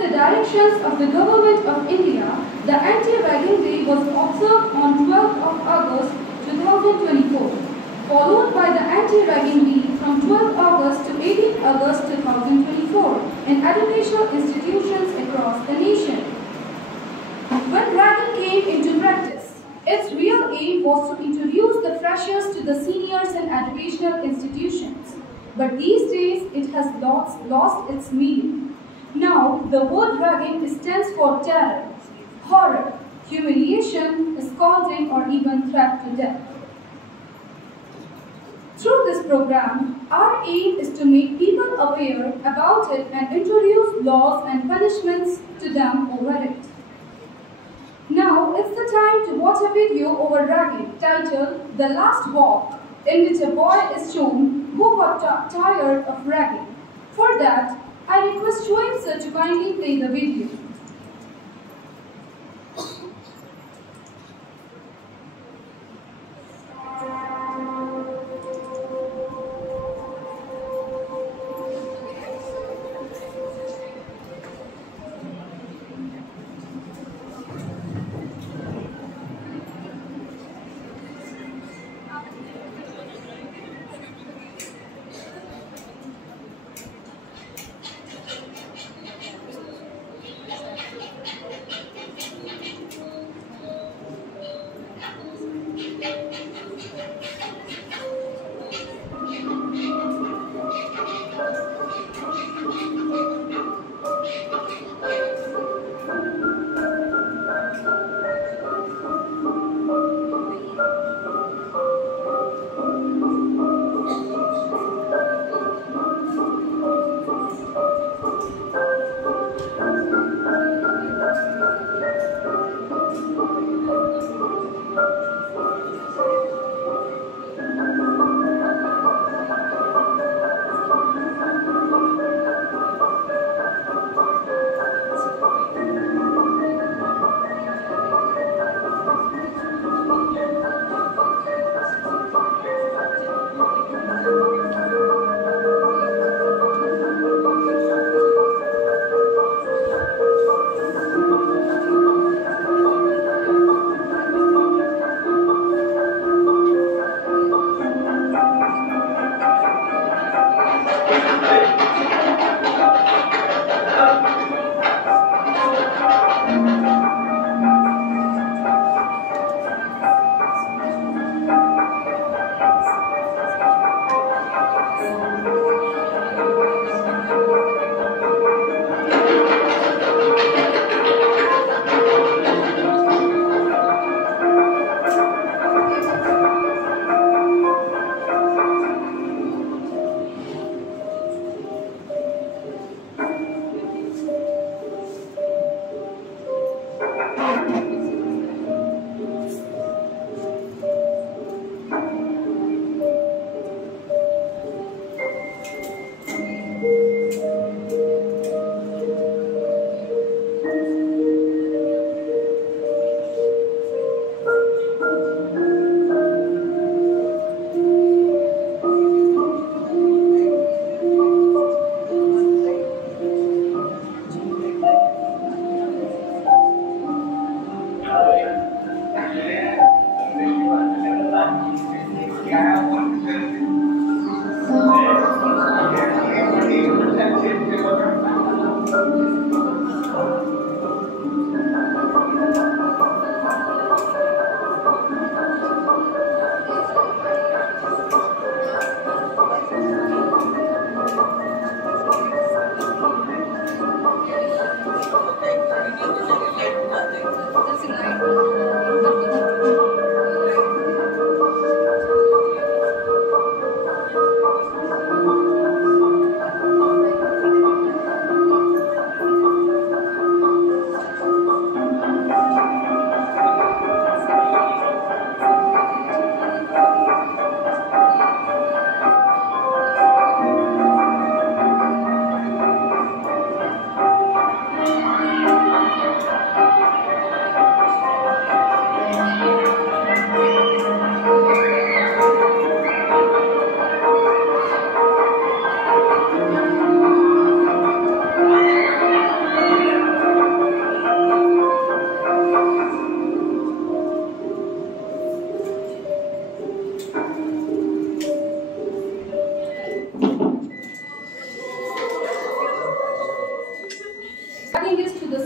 the directions of the Government of India, the anti-ragging day was observed on 12th of August 2024, followed by the anti-ragging week from 12th August to 18th August 2024 in educational institutions across the nation. When ragging came into practice, its real aim was to introduce the freshers to the seniors in educational institutions. But these days, it has lost its meaning. Now, the word ragging stands for terror, horror, humiliation, scalding, or even threat to death. Through this program, our aim is to make people aware about it and introduce laws and punishments to them over it. Now, it's the time to watch a video over ragging titled The Last Walk, in which a boy is shown who got tired of ragging. For that, I request Shoaib sir to kindly play the video.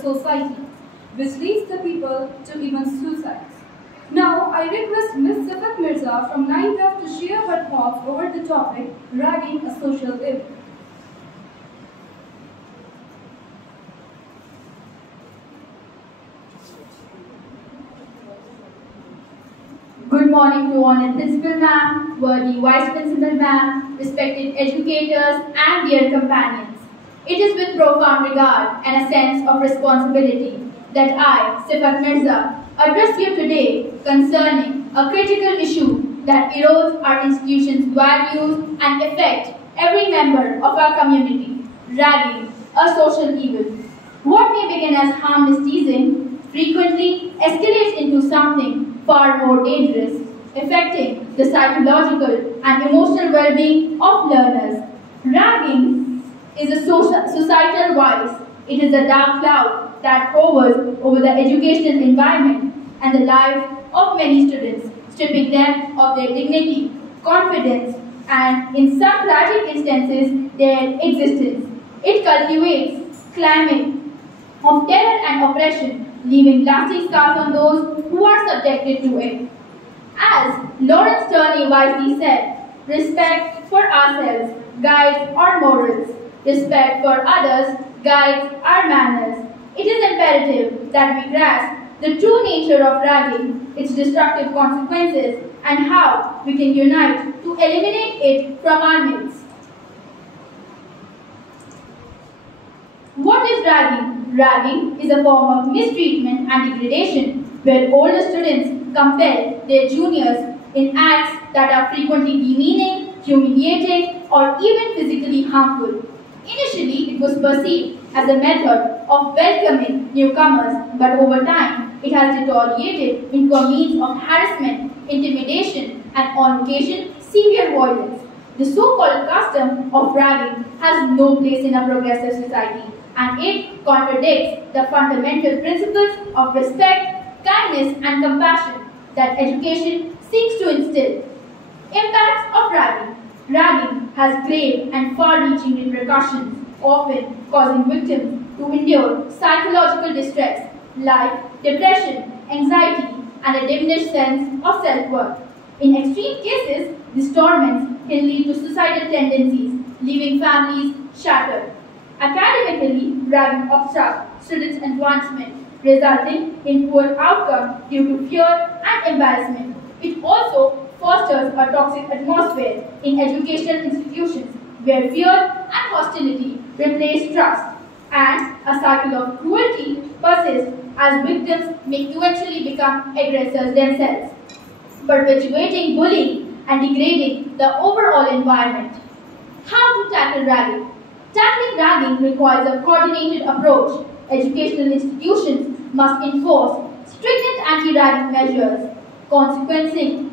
society, which leads the people to even suicides. Now, I request Ms. Sifat Mirza from 9th F to share her thoughts over the topic, ragging a social evil. Good morning to Honored Principal Ma'am, worthy Vice Principal Ma'am, respected educators and dear companions. It is with profound regard and a sense of responsibility that I, Sifat Mirza, address you today concerning a critical issue that erodes our institution's values and affect every member of our community, ragging, a social evil. What may begin as harmless teasing frequently escalates into something far more dangerous, affecting the psychological and emotional well-being of learners. Ragging is a societal vice. It is a dark cloud that hovers over the educational environment and the lives of many students, stripping them of their dignity, confidence, and in some tragic instances, their existence. It cultivates climate of terror and oppression, leaving lasting scars on those who are subjected to it. As Lawrence Turney wisely said, respect for ourselves guides our morals. Respect for others guides our manners. It is imperative that we grasp the true nature of ragging, its destructive consequences, and how we can unite to eliminate it from our midst. What is ragging? Ragging is a form of mistreatment and degradation where older students compel their juniors in acts that are frequently demeaning, humiliating, or even physically harmful. Initially, it was perceived as a method of welcoming newcomers, but over time, it has deteriorated into a means of harassment, intimidation, and on occasion, severe violence. The so-called custom of ragging has no place in a progressive society, and it contradicts the fundamental principles of respect, kindness, and compassion that education seeks to instill. Impacts of ragging. Ragging has grave and far-reaching repercussions, often causing victims to endure psychological distress like depression, anxiety, and a diminished sense of self-worth. In extreme cases, these torments can lead to suicidal tendencies, leaving families shattered. Academically, ragging obstructs students' advancement, resulting in poor outcomes due to fear and embarrassment. It also fosters a toxic atmosphere in educational institutions where fear and hostility replace trust, and a cycle of cruelty persists as victims may eventually become aggressors themselves, perpetuating bullying and degrading the overall environment. How to tackle ragging? Tackling ragging requires a coordinated approach. Educational institutions must enforce stringent anti-ragging measures. Consequences,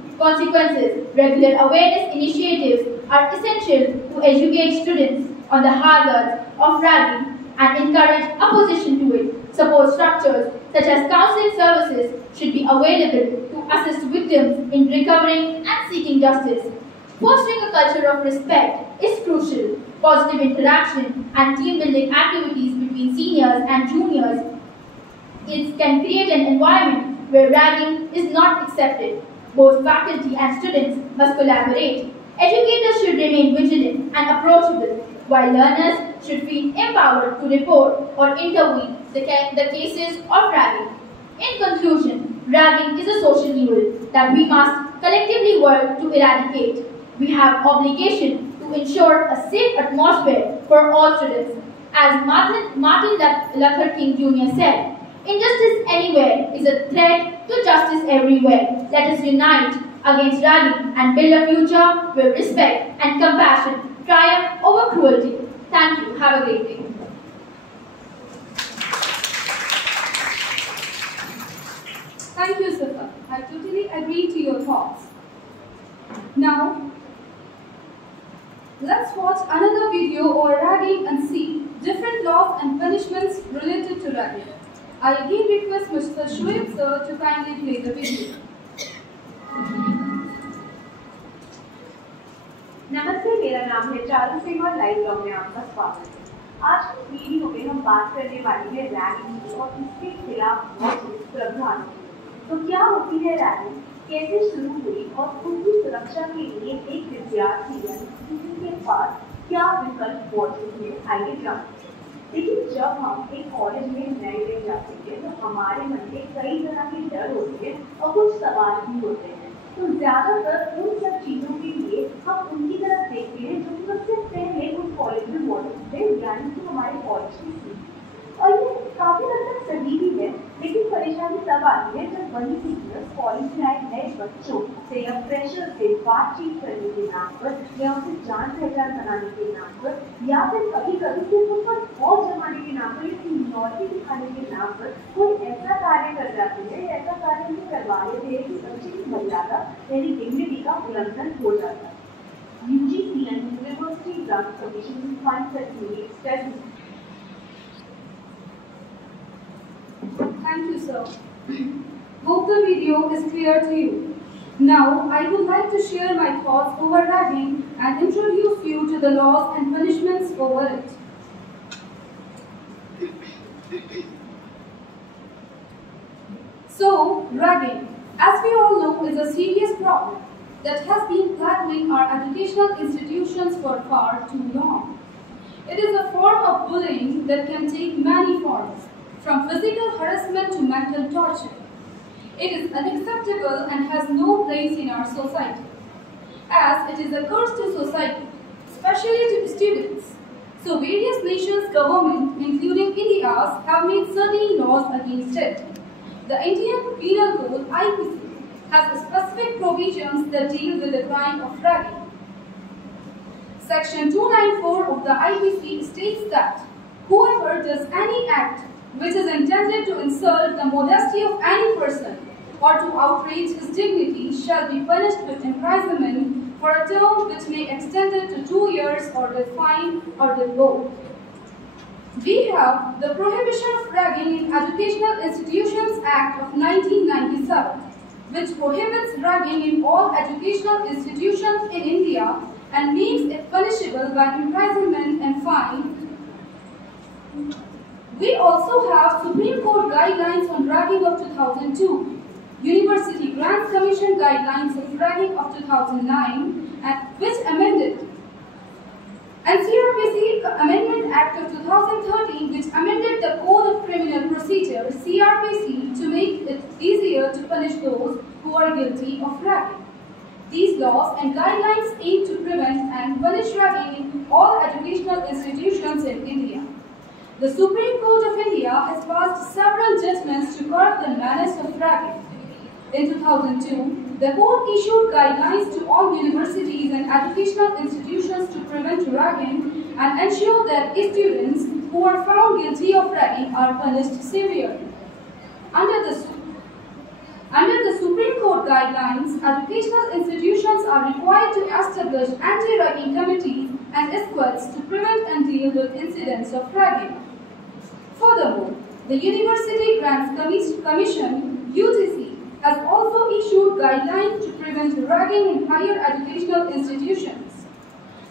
regular awareness initiatives are essential to educate students on the hazards of ragging and encourage opposition to it. Support structures such as counseling services should be available to assist victims in recovering and seeking justice. Fostering a culture of respect is crucial. Positive interaction and team-building activities between seniors and juniors can create an environment where ragging is not accepted. Both faculty and students must collaborate. Educators should remain vigilant and approachable, while learners should feel empowered to report or intervene the cases of ragging. In conclusion, ragging is a social evil that we must collectively work to eradicate. We have obligation to ensure a safe atmosphere for all students. As Martin Luther King Jr. said, injustice anywhere is a threat to justice everywhere. Let us unite against ragging and build a future where respect and compassion triumph over cruelty. Thank you. Have a great day. Thank you, Sifa. I totally agree to your thoughts. Now, let's watch another video on ragging and see different laws and punishments related to ragging. I again request Mr. Shoaib sir to kindly play the video. नमस्ते, मेरा नाम है चारू सिंह और live blog में आपका स्वागत है। आज हम वीडियो में में हम बात करने वाली है रैगिंग और इसके खिलाफ मौजूद प्रावधानों। तो क्या होती है रैगिंग, कैसे शुरू हुई और उनकी सुरक्षा के लिए एक विद्यार्थी यानी किसी के पास क्या विकल्प मौजूद है, आइए जानते हैं। लेकिन जब हम एक कॉलेज में नए जाते हैं तो हमारे मन में कई तरह के डर होते हैं और कुछ सवाल भी होते हैं। तो ज्यादातर उन सब चीजों के लिए हम उनकी तरफ देखते हैं जो सबसे पहले उस कॉलेज में मौजूद थे, यानी कि हमारे कॉलेज की सीट। और ये काफी हद तक सही भी है, लेकिन परेशानी तब आती है जब वही सीनियर्स कॉलेज में आए नए बच्चों से या फ्रेशर से बातचीत करने के नाम पर या उसे जान पहचान बनाने के नाम पर या फिर कभी कभी सिर्फ उन पर खौफ जमाने के नाम पर या सीनियरिटी दिखाने के नाम पर कोई ऐसा कार्य कर जाते हैं, ऐसा कार्य भी करवा लेते हैं कि बच्चे की मर्यादा यानी डिग्निटी का उल्लंघन हो जाता है। UGC and University Grants Commission funds that create studies. Thank you, sir. Hope the video is clear to you. Now, I would like to share my thoughts over ragging and introduce you to the laws and punishments over it. So, ragging, as we all know, is a serious problem that has been plaguing our educational institutions for far too long. It is a form of bullying that can take many forms, from physical harassment to mental torture. It is unacceptable and has no place in our society, as it is a curse to society, especially to students. So various nations' governments, including India's, have made certain laws against it. The Indian Penal Code (IPC) has specific provisions that deal with the crime of ragging. Section 294 of the IPC states that whoever does any act which is intended to insult the modesty of any person or to outrage his dignity shall be punished with imprisonment for a term which may extend it to 2 years or with fine or with both. We have the Prohibition of Ragging in Educational Institutions Act of 1997, which prohibits ragging in all educational institutions in India and makes it punishable by imprisonment and fine. We also have Supreme Court guidelines on ragging of 2002, University Grants Commission guidelines on ragging of 2009, and which amended, and CRPC Amendment Act of 2013, which amended the Code of Criminal Procedure (CRPC) to make it easier to punish those who are guilty of ragging. These laws and guidelines aim to prevent and punish ragging in all educational institutions in India. The Supreme Court of India has passed several judgments to curb the menace of ragging. In 2002, the court issued guidelines to all universities and educational institutions to prevent ragging and ensure that students who are found guilty of ragging are punished severely. Under the Supreme Court guidelines, educational institutions are required to establish anti-ragging committees and squads to prevent and deal with incidents of ragging. Furthermore, the University Grants Commission (UGC) has also issued guidelines to prevent ragging in higher educational institutions.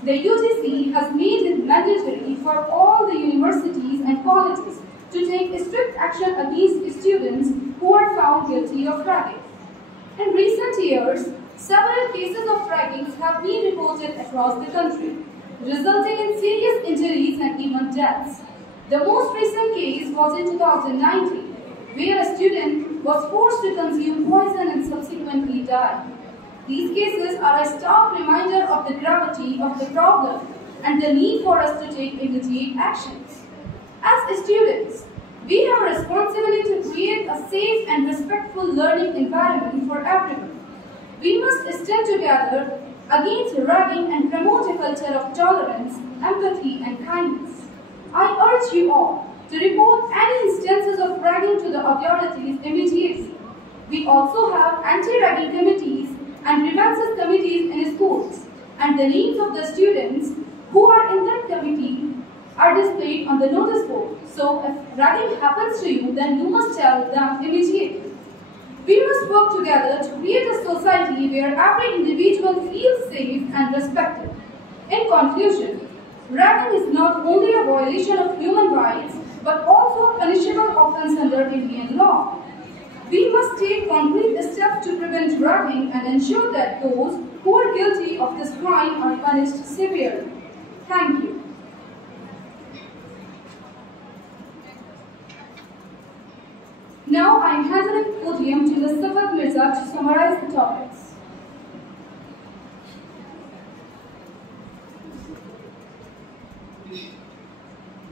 The UGC has made it mandatory for all the universities and colleges to take strict action against students who are found guilty of ragging. In recent years, several cases of ragging have been reported across the country, resulting in serious injuries and even deaths. The most recent case was in 2019, where a student was forced to consume poison and subsequently died. These cases are a stark reminder of the gravity of the problem and the need for us to take immediate actions. As students, we have a responsibility to create a safe and respectful learning environment for everyone. We must stand together against ragging and promote a culture of tolerance, empathy, and kindness. I urge you all to report any instances of ragging to the authorities immediately. We also have anti-ragging committees and grievances committees in schools, and the names of the students who are in that committee are displayed on the notice board. So if ragging happens to you, then you must tell them immediately. We must work together to create a society where every individual feels safe and respected. In conclusion, ragging is not only a violation of human rights, Indian law. We must take concrete steps to prevent ragging and ensure that those who are guilty of this crime are punished severely. Thank you. Now I am handing the podium to Ms. Safat Mirza to summarize the topics.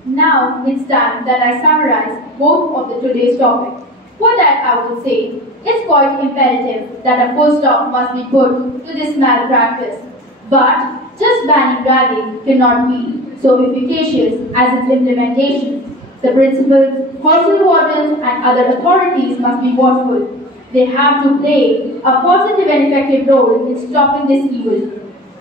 Now it's time that I summarize both of the today's topic. For that I would say, it's quite imperative that a full stop must be put to this malpractice. But just banning ragging cannot be so efficacious as its implementation. The principals, hostel wardens and other authorities must be watchful. They have to play a positive and effective role in stopping this evil.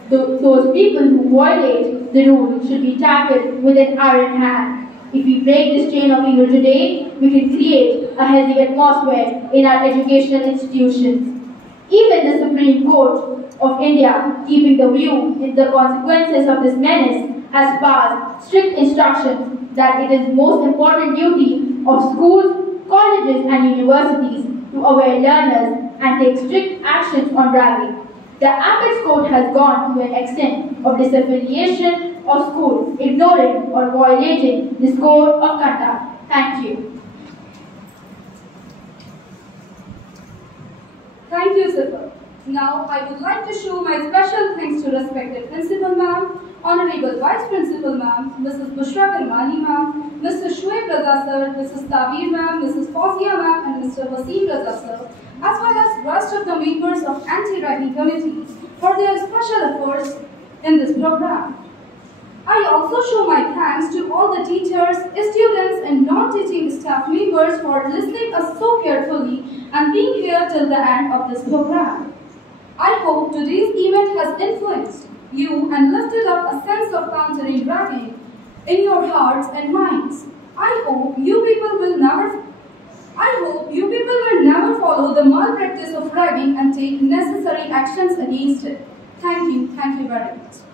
Those people who violate the rule should be tackled with an iron hand. If we break this chain of evil today, we can create a healthy atmosphere in our educational institutions. Even the Supreme Court of India, keeping the view in the consequences of this menace, has passed strict instructions that it is most important duty of schools, colleges and universities to aware learners and take strict actions on ragging. The Apex Court has gone to an extent of disaffiliation of schools, ignoring or violating this code of conduct. Thank you. Thank you, Sifar. Now, I would like to show my special thanks to respected Principal Ma'am, Honorable Vice Principal Ma'am, Mrs. Bushra Karmani Ma'am, Mr. Shoaib Raza Sir, Mrs. Tabir Ma'am, Mrs. Fawzia Ma'am, and Mr. Wasim Raza Sir, as well as rest of the members of Anti-Ragging Committee for their special efforts in this program. I also show my thanks to all the teachers, students and non-teaching staff members for listening us so carefully and being here till the end of this program. I hope today's event has influenced you and lifted up a sense of countering ragging in your hearts and minds. I hope you people will never follow the malpractice of ragging and take necessary actions against it. Thank you very much.